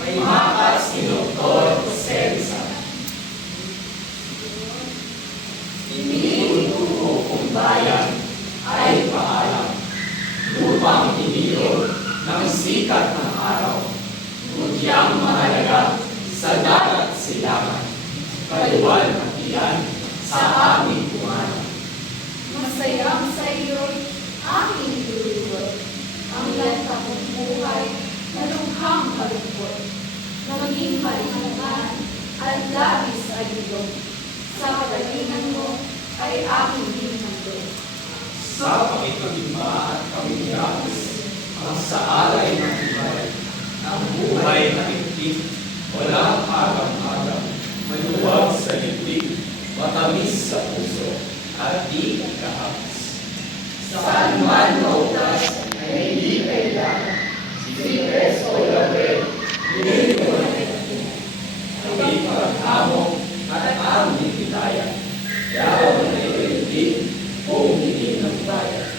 May makas ni Dr. Jose Rizal. Iniutuko kong bayan ay paalam. Lupang iniyon ng sikat ng araw. Mudyang mahalaga sa dagat silangan. Kaliwan at iyan sa aming pumanan. Masayang sa iyo'y aking luluwag. Ang lantang buhay na lughang kalungkot. Na maging malinangan at labis ay ilog. Sa kagalingan mo ay aking hinandog. Sa pakikabigma at kamiyakis, ang sa alay ng ibay, ang buhay na itim, walang agam-agam, maluwag sa libig, matamis sa puso, at di kahapis. Saan man mautas ay hindi kailangan, si Presto Laurel, hindi ko na hindi paghamong at ang dipitayan, yaw na iligid kung hindi ng bayan.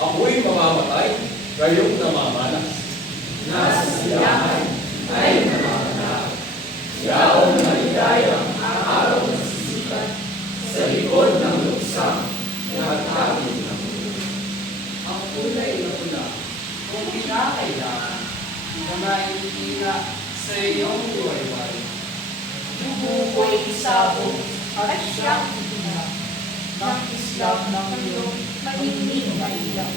Ako'y mamamatay, kayong namamanas. Nasa silangan ay namamanap. Yaw na ligayang araw na sisikat sa likod ng luksang nagtagin ng mundo. Ang kulay na pula, kung kinakailangan, na maihihina sa iyong luwayway. Dugo ko'y isabog at siyang itinap. Ng islap ng iyong Mahinig na iyak.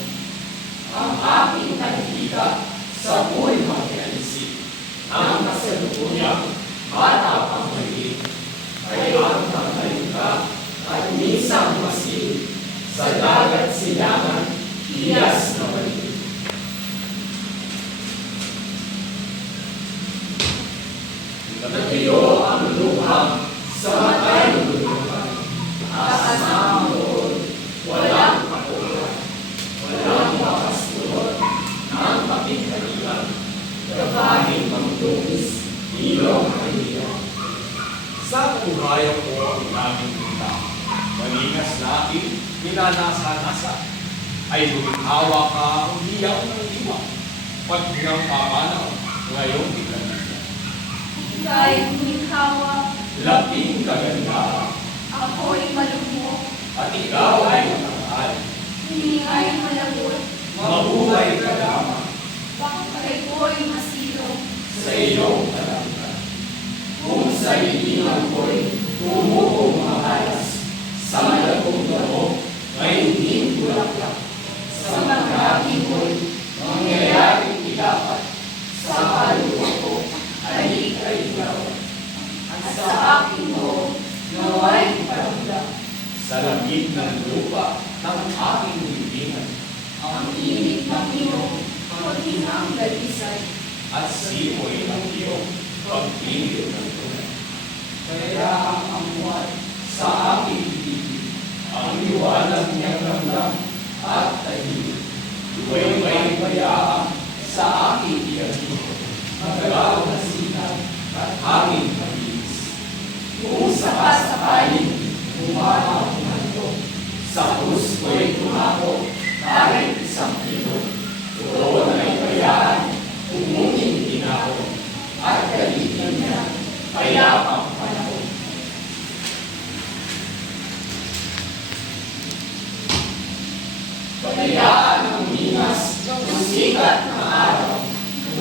Ang aking nakikita sa buhay mag-ialisip, ang kasalukuyang bata pang maliit, ay ang tanghalika at misang masin sa dagat silangan, hiyas na maliit. Natayo ang luhang sa matay ng luluhan, asang doon, walang pakulan, walang makastulot ng kapitalian, gabahin magdungis, ilong kanilang. Sa buhayan ko ang aming kita, maningas natin, minanasa-nasa, ay lumihawa ka ang hiyaw ng diwa, pag ng pamanaw, ngayong ikanila. Ika'y humihawa, Laping kaganda, ako'y malumok, at ikaw ay matanghal, hindi ay malagot, mabuhay ka lamang bakit ko'y masilong. sa iyong kalangan. Kung sa hilingan ko'y tumuhong mahalas, sa malagong damo, may hindi bulaklak. Sa magkaki ko'y mangyayaring ilapat, sa kaluluwa ko, alik ay ikaw. At sa aking mo, naway paramdam. Sa langit ng lupa ng aking libingan, Ang init ng iyong paghinang dalisay. at simoy ng iyong pagpili ng tunay. Kaya ang amuan sa aking bibig, ang liwanag niyang ramdam at tahimik. Iway-way bayaan sa aking iyanin, magalaw na sinag at hangin mabilis. Kung sakasakaling umaraw ng handog, sa hus ko'y tumako kahit isang kilo. Doon ay bayaan, umunging ginao, at galitin niya, payapang panahon. Pagayaan ng mingas, ng sikat ng araw,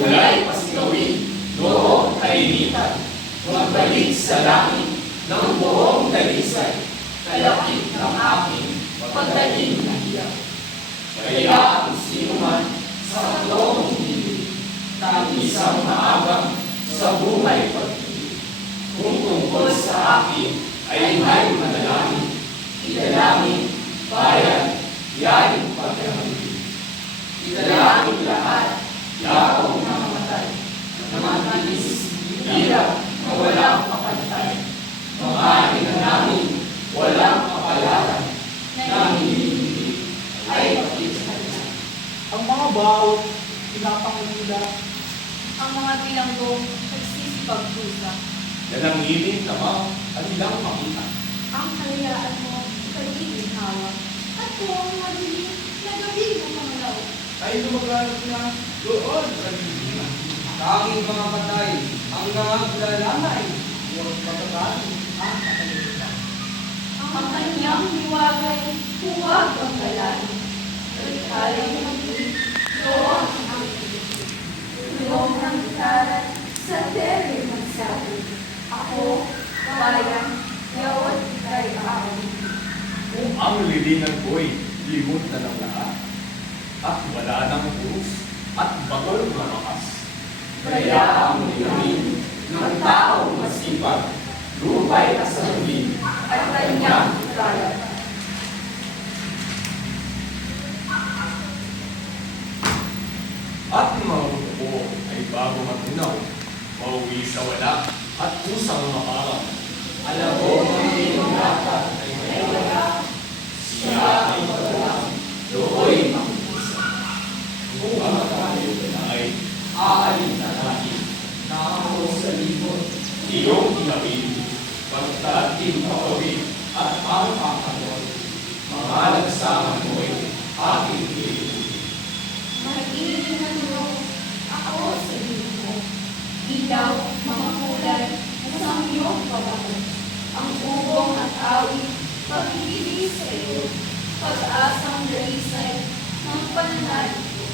mula'y pasigawin, noong kainitan, magbalik sa langit ng buong dalisay, kalakip ng aking pagdating na iyak. Kaya ang sino man sa toong hindi, isang maagang sa buhay pag-ibig. Kung tungkol sa akin ay may manalangin, idalangin, bayan, yaring pagkakamit. Idalangin lahat, yaong namamatay, namatiis, hirap na walang kapantay. Mga namin, walang kapalaran, na hindi ay pakitala. ang mga bawat pinapangulila. Ang mga bilanggong nagsisipagdusa. Nanangilin namang kanilang makita. Ang kalayaan mo, pag-iinhawa. At kung madilim na gabi na mamalaw, Ay lumaganap na doon sa Biblia. Tanging mga patay ang naglalanay. Huwag pagkakasin ang katalimutan. ang kanyang liwagay, huwag ang galain. Alay ng doon ang tulong ng gitaran sa dere magsabi. Ako, bayan, yawan kay akin. Kung ang lilingan ko'y limot na ng lahat, at wala ng puros, at bagol na makas. Kaya ang ligamin ng taong masipag, lupay at saluhin, At kanyang kaya. at mga buto ay bago matunaw, mauwi sa wala, at pusang maparang. Alam ko ang iyong lahat ay may wala, siya ay magalang, looy ang isa. Kung ang tayo ay aalin na natin, na ako sa libot, iyong inabili, pagdating pagawin at pangpapagod, mga nagsama mo'y aking ilibuti. Makikinig na tulong ako sa iyo mo. Ilaw, mga kulay, sa iyong pagkakas. Ang ubong at awit, pag-ibig sa iyo. Pag-asang dalisay ng pananalig ko.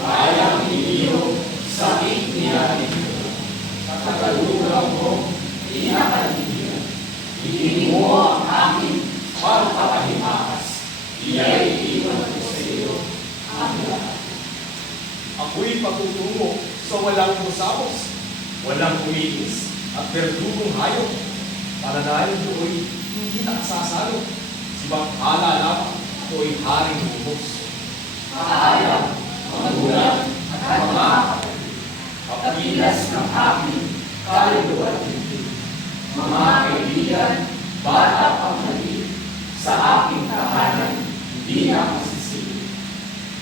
Kayang iniyo sa ikniya ninyo, katagalugan mo, inakalimutan. Ibigin mo ang aking pagpapahimakas, iya'y iwan ko sa iyo ang lahat. Ako'y patutungo sa walang musamos, walang umiis, at berdugong hayop. Pananayon do'y hindi nakasasalo, si Banghala lamang ako'y haring lumos. Kaayang, magulang, at mga kapatid, kapilas ng aking kaluluwa at dibdib. Mga kaibigan, bata pang maliit, sa aking tahanan, hindi na masisili.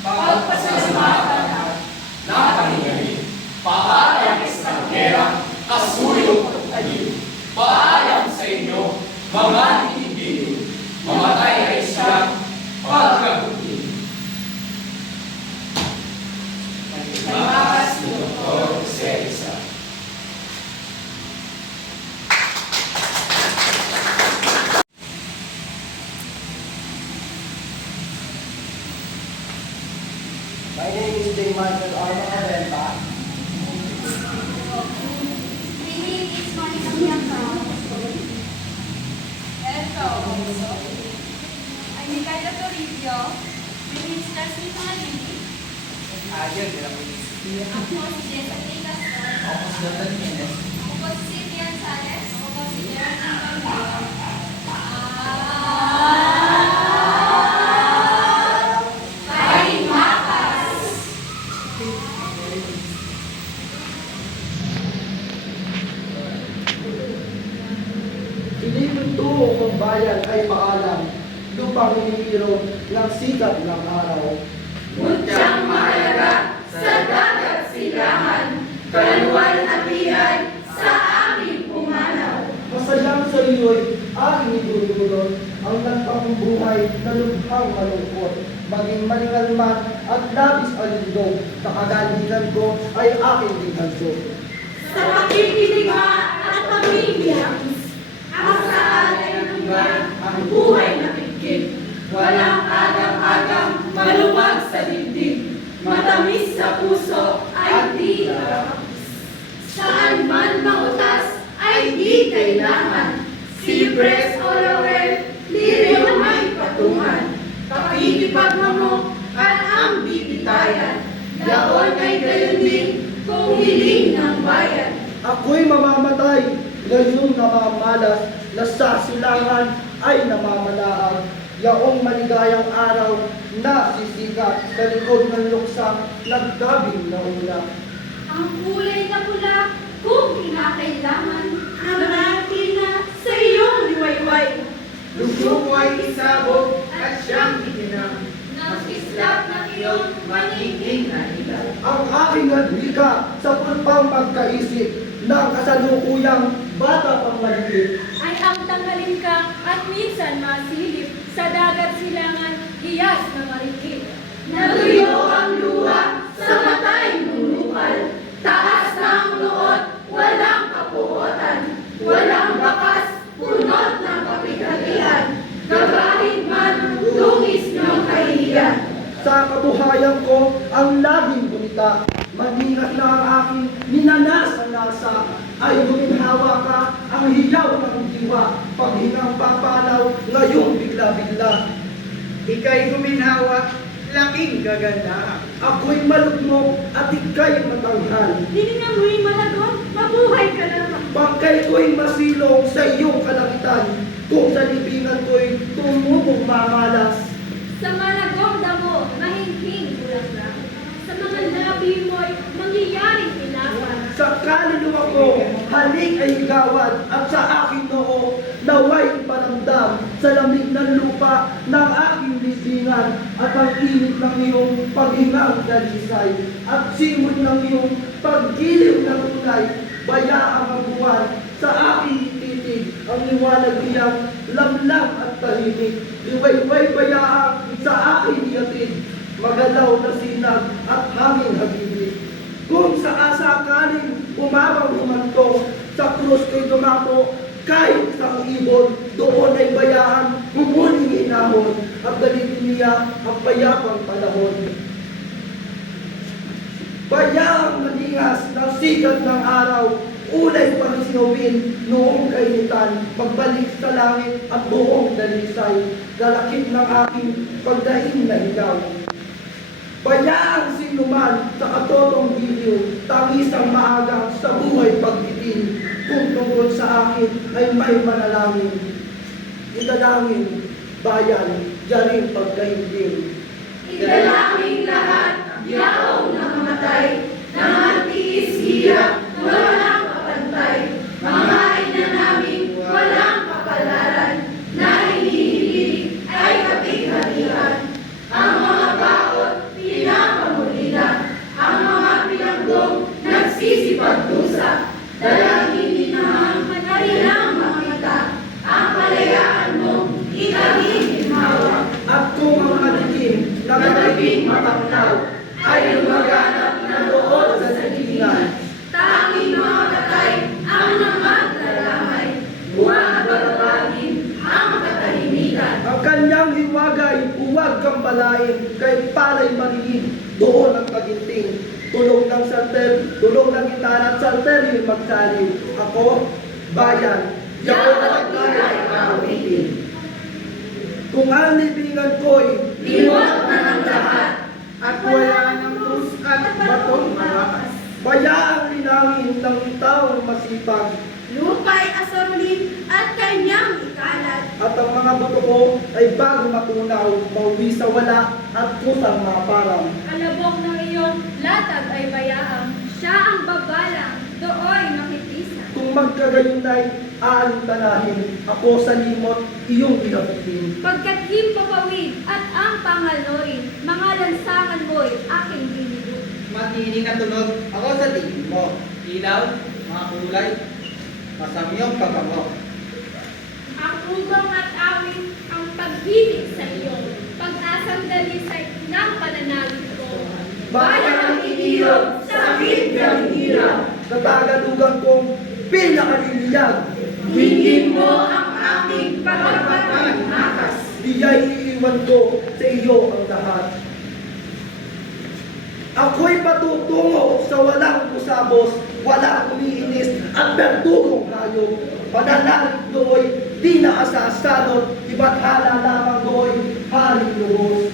Pagpasalamatan at nakahingahin, paayang estrangera, kasulong at tayo. Paayang sa inyo, mga ibigin, mamatay ay siyang pagkabutin. Pagkakas ni Dr. Jose Rizal. My name is Dave Michael Arma Calenta. Ini is Monica Bianca. Hello. I'm Micaela Toribio. This is Leslie Pangalini. Ayer, de la policía. Ako si Jessa K. Castor. Ako si Jonathan Jimenez. Ako po si Cynthia Sales. Ako po si Geraldine Pangilinan. Kain makas! Inipunto kung bayan ay paalam, lupang hinihiro ng sikat ng araw. Mutyang mahalaga sa dagat silangan, kaluwan at iyan sa aming pumanaw. Masayang sa iyo'y aking idudulot ang nagpambuhay na lubhang malungkot. Maging malingal man at labis alindog, kakagalingan ko ay aking dinhanso. Sa pakikiligha at pamiliyakis, ang saan ay lugar ang buhay na pigkit. Walang agang-agang maluwag sa dibdib, matamis sa puso ay di nakakapis. Saan man mautas ay di kailangan, sibres o laurel, lirio may patungan. Pakikipagmamok at ang bibitayan, yaon ay gayon din kung hiling ng bayan. Ako'y mamamatay, ngayong namamalas na sa silangan ay namamalaang. Yaong maligayang araw na sisikat sa likod ng luksang nagdabing na ulap. Ang kulay na pula kung kinakailangan, ang akin na sa iyong liwayway. Lugo ay isabog at siyang itinang. Nang islap ng iyong maninging na ilaw. Ang aking adhika sa pulpang pagkaisip ng kasalukuyang bata pang maliit. Ay ang tanghalin ka at minsan masilip sa dagat silangan, hiyas na marikit. Natuyo ang luha sa matay nunukal. Taas na ang noot, walang kapuotan. Walang bakas, punot ng kapighatian. Gabahin man, dungis ng kahihiyan. Sa kabuhayan ko, ang laging gunita. Mag-ingat na ang aking minanasa-nasa. Ay guminhawa ka, ang hiyaw ng diwa. Paghingang papalaw, ngayong bigla-bigla. Ika'y guminhawa, laking gaganda. Ako'y malugmok at ika'y matanghal. Hininga mo'y malagon, mabuhay ka naman. Bangkay ko'y masilong sa iyong kalangitan. Kung sa libingan ko'y tumubong mamalas. Sa malagong damo, mahinhing bulaklak. Sa mga labi mo'y mangyayaring ilawan. Sa kaluluwa ko, halik ay gawad at sa aking noo, naway paramdam sa lamig ng lupa ng aking libingan at ang init ng iyong paghingang dalisay at simon ng iyong paggiliw ng ulay, bayaang ang buwan sa aking titig ang liwanag niyang lamlang at tahimik, liwayway bayaang sa aking iatid, magalaw na sinag at hangin hagibig. Kung sa asakaling umabang humantong, sa krus ko'y dumapo, kahit isang ibon, doon ay bayaan, humuling inahon, at galitin niya ang payapang panahon. Bayaang naningas ng sikat ng araw, ulay pang sinubin noong kainitan, pagbalik sa langit at buong dalisay, galakit ng aking pagdaing na higaw. Bayaang sinuman sa katotong giliw, tangisang maaga sa buhay pagtitin, kung tungkol sa akin ay may manalangin. Italangin, bayan, yaring pagkaindim. Idalangin lahat, yaong namamatay, nangantiis hirap, walang kapantay. Mga ina namin, walang kapalaran, na hinihiling ay kapighatian. Ang mga baot, pinapamulina, ang mga pinanggong, nagsisipagdusa. Dalangin din naman, kanilang makita, ang kalayaan mo, ikaging hawak. At kung ang madilim na naging matangnaw ay lumaganap na doon sa silingan, Tanging mga katay ang namaglalamay, huwag barabagin ang katahimikan. ang kanyang hiwagay, huwag kang balain, kay palay mariin, doon ang taginting. Tulong ng salter, tulong ng gitara at salter yung magsaliw. Ako, bayan, yaon at kaya awitin. Kung ang libingan ko'y Limot na ng lahat, At wala ng krus at batong malakas. bayaang linangin ng taong masipag, lupa'y asorlin at kanyang ikalat. at ang mga buto ko ay bago matunaw, mauwi sa wala at kusang maparang. Alabok ng iyong latag ay bayaang, siya ang babalang, dooy makitisa. Kung magkagayon ay aalintanahin, ako sa limot, iyong ilapitin. Pagkat himpapawid at ang pangalorin, mga lansangan mo'y aking dinigo. Matinig na tunog ako sa tingin mo. Ilaw, mga kulay, masamyong pagkamo. Ang ugong at awit, ang pag-ibig sa iyo, pag-asang dalisay ng pananalig ko. Bayan ang iniyog, sakit ng hirap. Natagalugan kong pinakaliliyag, Hingin mo ang aking pagkakatang akas. diya'y iiwan ko sa iyo ang lahat. Ako'y patutungo sa walang kusabos, walang umiinis at berdugong kayo. Pananalig do'y di na asasalot, iba't hala lamang do'y haring lubos.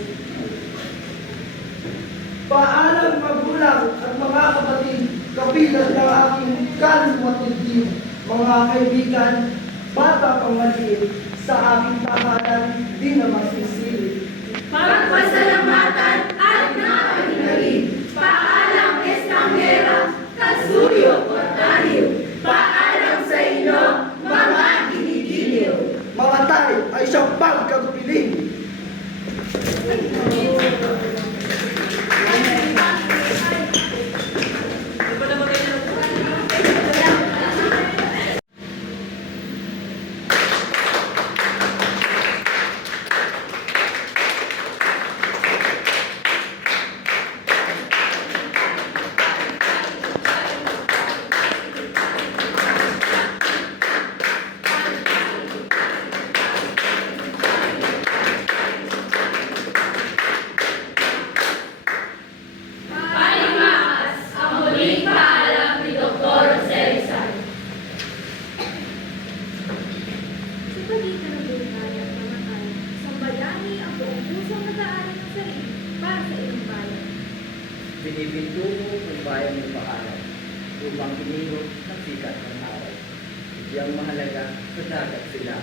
Paalam magulang at mga kapatid, kapilan ng aking kaluluwa at dibdib, mga kaibigan, bata pang maliit, sa aking tahanan, di na masisilip. Pagpasalamatan at nakahingalin. Paalam estanghera, kasuyo portaliw. Paalam sa inyo, mga ginigiliw. Mga tay ay siyang pagkagupiling. ipintubo ng bayan ng Bahala upang inihog ng sikat ng araw. Siyang mahalaga sa dagat sila,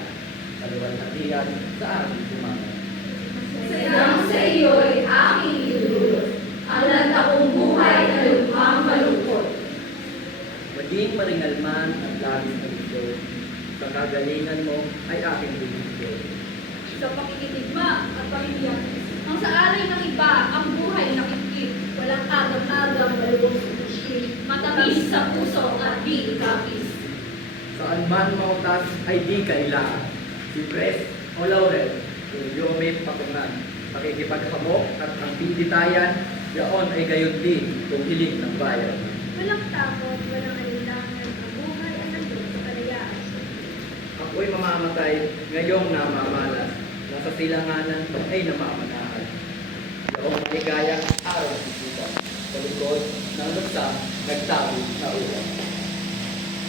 kaluwalhatian sa aming kumanan. Sayang sa iyo'y aking idudulot, ang lantakong buhay na lubhang malungkot. Maging maringal man ang labis na gusto, sa kagalingan mo ay aking bibigyo. Sa pakikitigma at pamilya, ang sa alay ng iba, ang buhay nakikip, walang agam-agam na lubog sushi, matamis sa puso at di kapis. Saan man mautas ay di kailangan. Sipres o laurel, kung yumit patungan, pakikipaghamok at ang pinditayan, yaon ay gayon din kung hiling ng bayan. Walang takot, walang alinlangan, ang buhay ay nandun sa kalayaan. Ako'y mamamatay ngayong namamalas, nasa silanganan ay namamanahan. Yaong maligaya araw ng sisipan, sa likod ng luksa, nagtabi na ulan.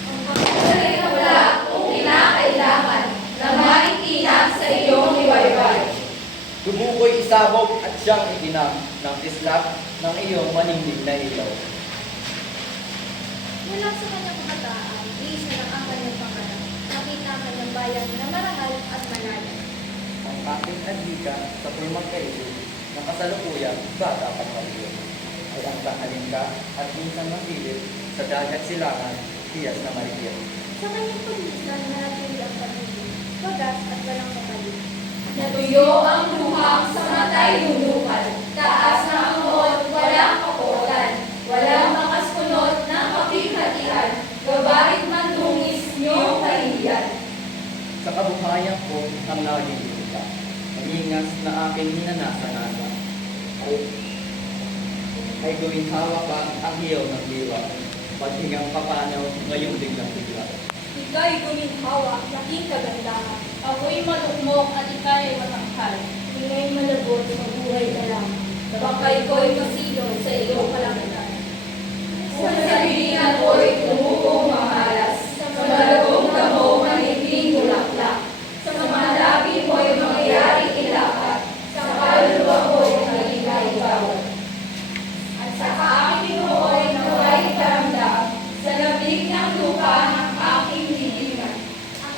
Ang pagkakalay na wala kung kinakailangan na maintinag sa iyong iwayway. Tumukoy isabog at siyang itinang ng islap ng iyong maningning na ilaw. Mula sa kanyang kabataan, iisa lang ang kanyang pangarap. Nakita ang kanyang bayan na marangal at malaya. Ang aking adhika sa pulmang kaisip na kasalukuyang bata pang maliit ay ang tanghalin ka at minsan masilip sa dagat silangan, tiyas na marikit. Sa kanyang paglisan, nanatili ang pag-ibig, wagas at walang kapalit. Natuyo ang luhang sa matay lulukan, taas na amot, walang kapotan, walang makaskunot ng kapighatian, gabahit man dungis niyong kahihiyan. Sa kabuhayan ko ang nagigilita, maningas na aking ninanasa-nasa. Ay gawing hawak ka ang hiyaw ng diwa, paghingang papanaw ngayong biglang-bigla. Ika'y guminhawa, laking kagandahan. Ako'y malukmok at ika'y matangkal. Inga'y malabot sa buhay na lang. Bakay ko'y masilong sa iyong kalangitan. Sa salilingan ko'y tumukong mamalas, sa malagong damo manibing bulaklak, sa mga labi mo'y mangyayari ilapat, sa kaluluwa ko'y halingay bawat. At sa aking nooy naway karamdam, sa labig ng lupa ng aking hilingan.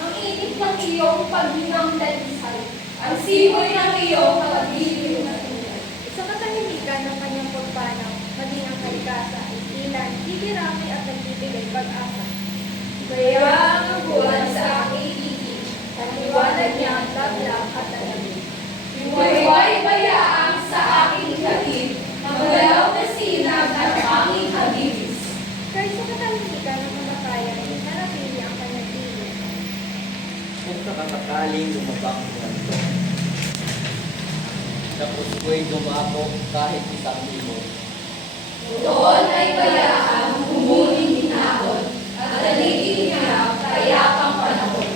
Ang init ng iyong paghingang dalisay. Ang simoy ng iyong pag-ibig na tulad. Sa katahimikan ng kanyang pagpanaw, maging ang kaligasa, ilan, titirami at nagbibigay pag-asa. Kaya ang buwan sa aking ibig, ang liwanag niya ang taglak at alamig. Iwayway bayaang sa aking hatid, na magalaw na sinag at aking hagibis. Kahit sa katahimikan ng kamatayan, nanatili ang kanyang tinig. Kung sakasakaling lumabang mundo, tapos ko'y dumako kahit isang libo. Doon ay bayaang humuling hinahon, at daligin niya kayapang panahon.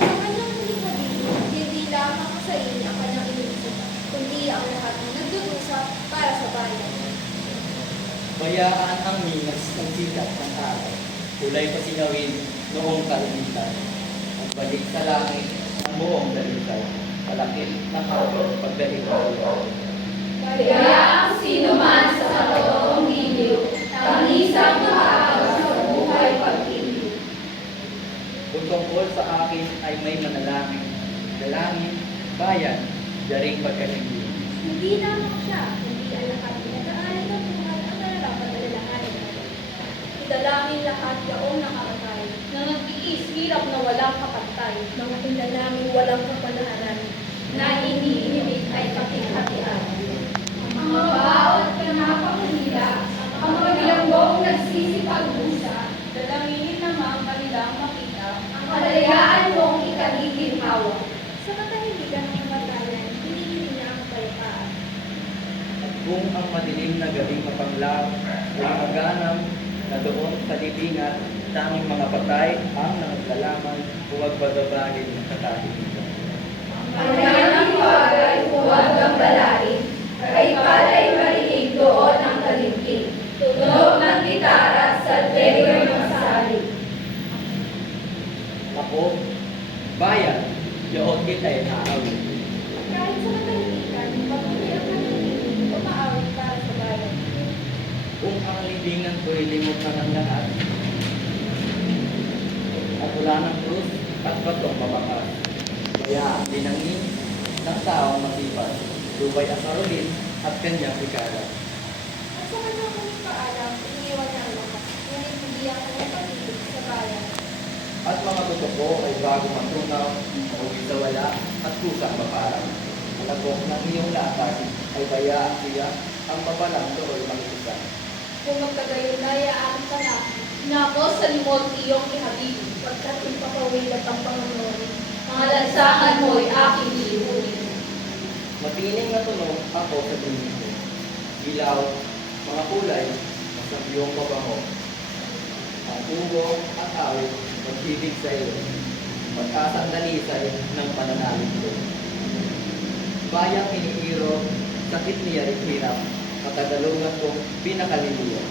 Sa kanyang huling pag-ibig, hindi lamang sa iyo ang kanyang inisip, kundi ang lahat ng nagdudusa para sa bayan. Bayaan ang mingas ng sikat ng araw, kulay pasinawin noong kalimitan. At balik sa langit ang buong dalisay, kalakit na kapit pagdating ng ulan. Kaya ang sino man sa katotoong giliw, tangisang mahahaw sa buhay pag-ibig. Kung tungkol sa akin ay may manalangin, dalangin, bayan, daring pagkasindi. Hindi lamang siya, kundi ang lahat ng nag-aalay ng buhay ang nararapat na lalahanin natin. Idalangin lahat yaong nakamatay, na nagtiis hirap na walang kapantay, mga pinanaming walang kapalaran, na iniinimig ay kapighatian. Ang mga baot na napakahila, ang mga bilanggong nagsisipagbusa, Dalanginin naman kanilang makita ang kalayaan mong ikagiginhawa. sa katahimikan ng kamatayan, pinili niya ang kapayapaan. At kung ang madilim na gabing mapanglaw, ay maganam na doon sa libingan, tanging mga patay ang nangaglalaman, huwag pagbabalin ng katahimikan. Kanyang hiwagay huwag ang balain, kay palay marinig doon ang kalimking. Tunog ng gitara sa tego'y masalig. Ako, bayan, yaon kita'y naawin. Kahit sa katahimikan, patuloy ang kanyang umaawit para sa bayan. libingan ko'y limot na ng lahat. At wala ng krus at batong mabakas. Kaya ang dinangin ng taong masipag, lubay asarolin at kanyang ikala. At sa kanyang muling paalam, iniiwan niya ang lahat. Ngunit hindi ang kanyang pag-ibig sa bayan. At mga totoo ay bago matunaw, mauwi sa wala at kusang maparang. Malagok ng iyong lakas ay bayaan siya ang mapalang doon makikita. Kung magkagayon na yaan ka na, nako sa limot iyong ihabig, pagkat ipapawid at ang Panginoon. Mga lansangan mo'y aking iiunin. Mapiling na tunog ako sa tingin ko. Ilaw, mga kulay, masabyong pabango. Ang tubo at awit, magsibig sa iyo. Pagkasang dalisay ng pananalig ko. Bayang iniiro, sakit niya rin hirap, matagalungan kong pinakaliliwa.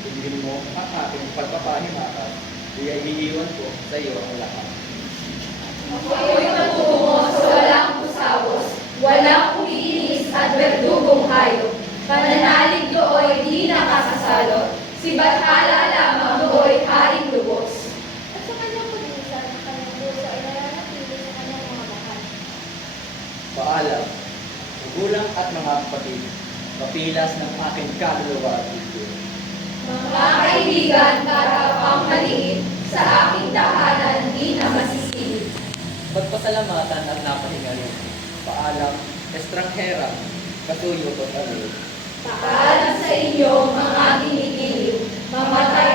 Tingin mo ang aking pagpapahimakas, diya iiwan ko sa iyo ang lahat. Ako'y matutungo sa walang kusawos, walang umiinis at berdugong hayop. Pananalig dooy di nakasasalo, si Bathala lamang dooy haring lubos. At sa kanyang pag-iusan, ang kanyang puso ay nananatili sa kanyang mga bahay. Paalam, magulang at mga kapatid, kapilas ng aking kaluluwa at isip. Mga kaibigan, para pang maliit, sa aking tahanan di na masisilip. Pagpasalamatan at napahingalin. Paalam, estranghera, kasuyo at alin. Paalam sa inyo, mga ginigiliw, mamatay